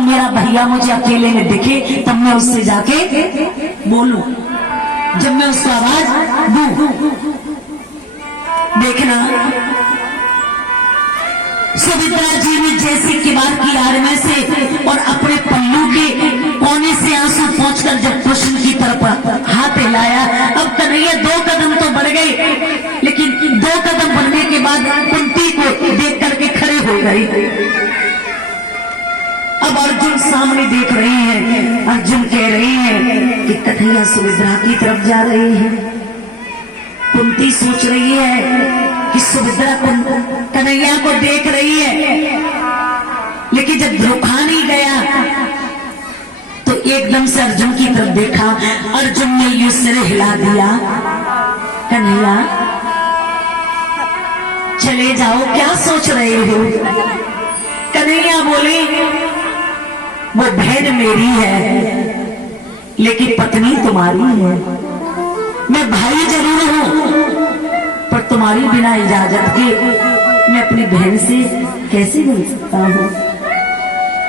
जब मेरा भैया मुझे अकेले में दिखे तब मैं उससे जाके बोलूं, जब मैं उसको आवाज दूं। देखना सुमित्रा जी ने जैसे किवाड़ की आड़ में से और अपने पल्लू के कोने से आंसू पहुंचकर जब कृष्ण की तरफ हाथ हिलाया, अब कन्हैया 2 कदम तो बढ़ गए, लेकिन 2 कदम बढ़ने के बाद कुंती को देख करके खड़े हो गए। अब अर्जुन सामने देख रहे हैं, अर्जुन कह रहे हैं कि कन्हैया सुमित्रा की तरफ जा रहे हैं। कुंती सोच रही है कि सुमित्रा कन्हैया को देख रही है, लेकिन जब द्रौपदी गया तो एकदम से अर्जुन की तरफ देखा। अर्जुन ने यूं सिर हिला दिया, कन्हैया चले जाओ, क्या सोच रहे हो? कन्हैया बोले, वो बहन मेरी है लेकिन पत्नी तुम्हारी है। मैं भाई जरूर हूं पर तुम्हारी बिना इजाजत के मैं अपनी बहन से कैसे मिल सकता हूं,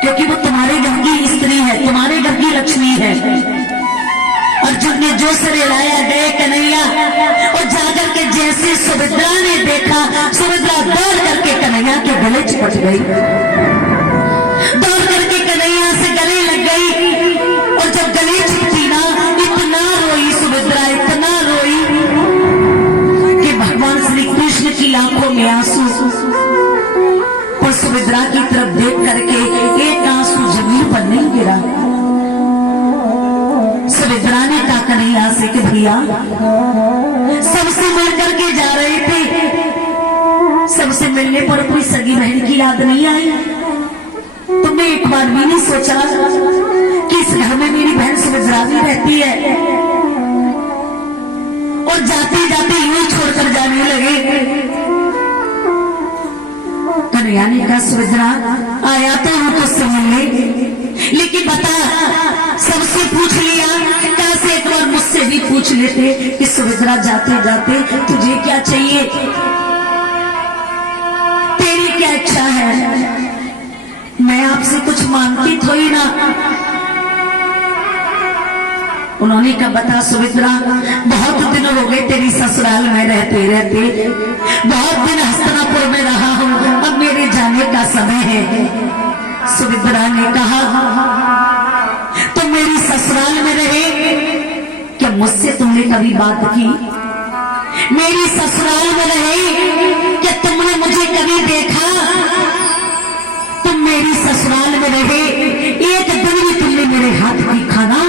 क्योंकि वो तुम्हारे घर की स्त्री है, तुम्हारे घर की लक्ष्मी है। अर्जुन ने जो सिर हिलाया, गए कन्हैया, और जाकर के जैसे सुमित्रा ने देखा, सुमित्रा दौड़ करके कन्हैया के गले चिपट गई, दौड़ करके कन्हैया से गले लग गई। और जब गले चिपटी ना, इतना रोई सुमित्रा, इतना रोई कि भगवान श्री कृष्ण की आंखों में आंसू, और सुमित्रा की तरफ देख करके एक आंसू जमीन पर नहीं गिरा। सुमित्रा ने कहा कन्हैया से कि भैया सबसे मिल करके जा रहे थे, सबसे मिलने पर कोई सगी बहन की याद नहीं आई? तुमने एक बार भी नहीं सोचा कि इस घर में मेरी बहन सुमित्रा भी रहती है? और जाते जाते यूं छोड़कर जाने लगे। कन्हैया ने कहा सुमित्रा आया तो हूं तुझसे मिलने, लेकिन बता, सबसे पूछ लिया, कैसे एक बार मुझसे भी पूछ लेते कि सुमित्रा जाते जाते तुझे क्या चाहिए, तेरी क्या इच्छा है? मैं आपसे कुछ मांगती थोड़ी ना। उन्होंने कहा बता सुमित्रा, बहुत दिन हो गए तेरी ससुराल में रहते रहते, बहुत दिन हस्तिनापुर में रहा हूं, अब मेरे जाने का समय है। सुमित्रा ने कहा तुम मेरी ससुराल में रहे, क्या मुझसे तुमने कभी बात की? मेरी ससुराल में रहे, क्या तुमने मुझे कभी देखा? तुम मेरी ससुराल में रहे, एक दिन भी तुमने मेरे हाथ की खाना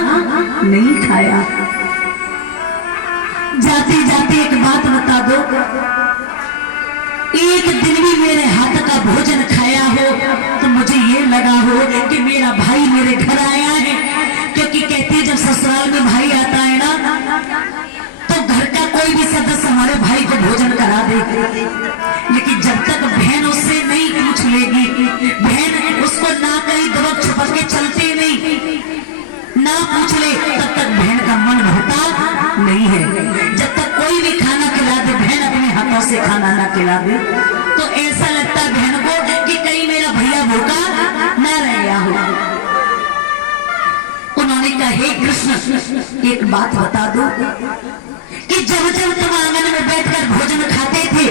नहीं खाया। जाते जाते एक बात बता दो, एक दिन भी मेरे हाथ का भोजन खाया हो तो मुझे ये लगा हो कि मेरा भाई मेरे घर आया है, क्योंकि कहते हैं जब ससुराल में भाई आता है ना तो घर का कोई भी सदस्य हमारे भाई को भोजन करा दे, लेकिन जब तक बहन उससे नहीं पूछ लेगी, बहन उसको ना कहीं दबक छुपक के चलते नहीं, ना पूछ ले, तब तक बहन का मन भरता नहीं है। जब तक कोई भी खाना खिला दे, बहन अपने हाथों से खाना ना खिला दे, तो ऐसा लगता है बहन को कि कहीं मेरा भैया भूखा ना रह गया हो। उन्होंने कहा हे कृष्ण एक बात बता दो कि जब जब तुम आंगन में बैठकर भोजन खाते थे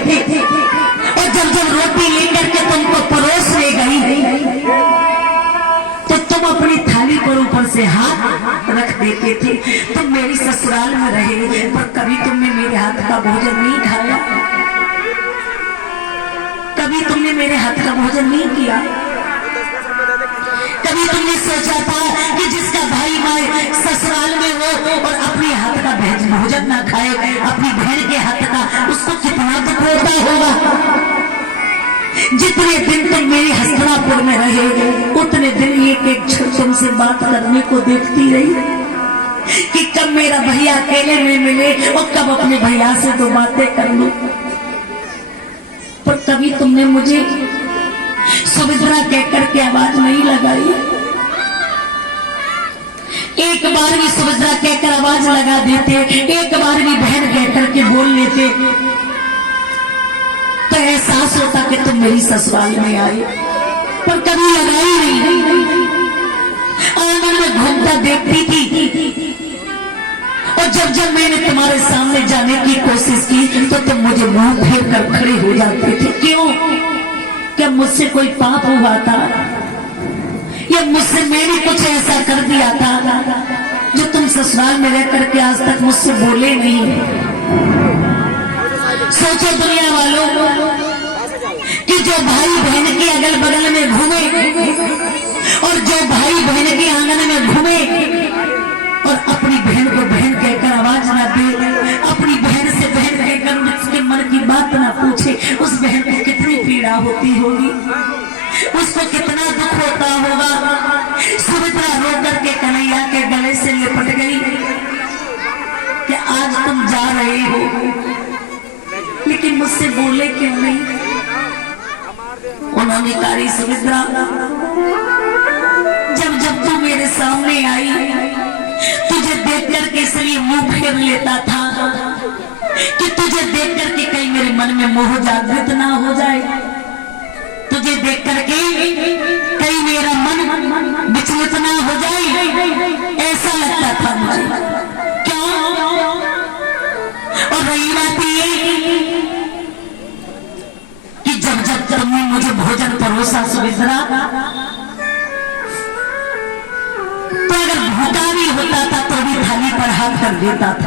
और जब जब रोटी लेकर के तुमको परोस ले गई तो तुम अपनी थाली पर ऊपर से हाथ रख देते थे। तुम मेरी ससुराल में रहे पर कभी तुमने मेरे हाथ का भोजन नहीं खाया, कभी तुमने मेरे हाथ का भोजन नहीं किया, कभी तुमने सोचा था कि जिसका भाई माए ससुराल में हो और अपने हाथ का भोजन ना खाए, अपनी बहन के हाथ का, उसको कितना दुख होता होगा। जितने दिन तुम मेरी हस्तिनापुर में रहे उतने दिन एक एक क्षण तुमसे बात करने को देखती रही कि कब मेरा भैया अकेले में मिले और कब अपने भैया से दो बातें कर लूं, पर कभी तुमने मुझे सुमित्रा कहकर के आवाज नहीं लगाई। एक बार भी सुमित्रा कहकर आवाज लगा देते, एक बार भी बहन कहकर के बोल लेते तो एहसास होता कि तुम मेरी ससुराल में आए, पर कभी लगाई नहीं। देखती थी, और जब जब मैंने तुम्हारे सामने जाने की कोशिश की तो तुम मुझे मुंह फेर कर खड़े हो जाते थे। क्यों? क्या मुझसे कोई पाप हुआ था, या मुझसे मैंने कुछ ऐसा कर दिया था जो तुम ससुराल में रह करके आज तक मुझसे बोले नहीं? सोचो दुनिया वालों कि जो भाई बहन के अगल बगल में घूमे, और जो भाई बहन के आंगन में घूमे और अपनी बहन को बहन कहकर आवाज ना दे, अपनी बहन से बहन कहकर उसके मन की बात ना पूछे, उस बहन को कितनी पीड़ा होती होगी, उसको कितना दुख होता होगा। सुमित्रा रो करके कन्हैया के गले से लिपट गई कि आज तुम जा रहे हो, लेकिन मुझसे बोले क्यों नहीं? उन्होंने कहा सुमित्रा, जब जब तू मेरे सामने आई तुझे देख करके इसलिए मुंह फेर लेता था कि तुझे देख करके कहीं मेरे मन में मोह जागृत ना हो जाए, तुझे देख करके कहीं मेरा मन विचलित ना हो जाए, ऐसा लगता था मुझे। क्यों? और रही बात ये कि जब जब तुमने मुझे भोजन परोसा सुमित्रा, तो अगर भूखा भी होता था तो भी थाली पर हाथ कर देता था।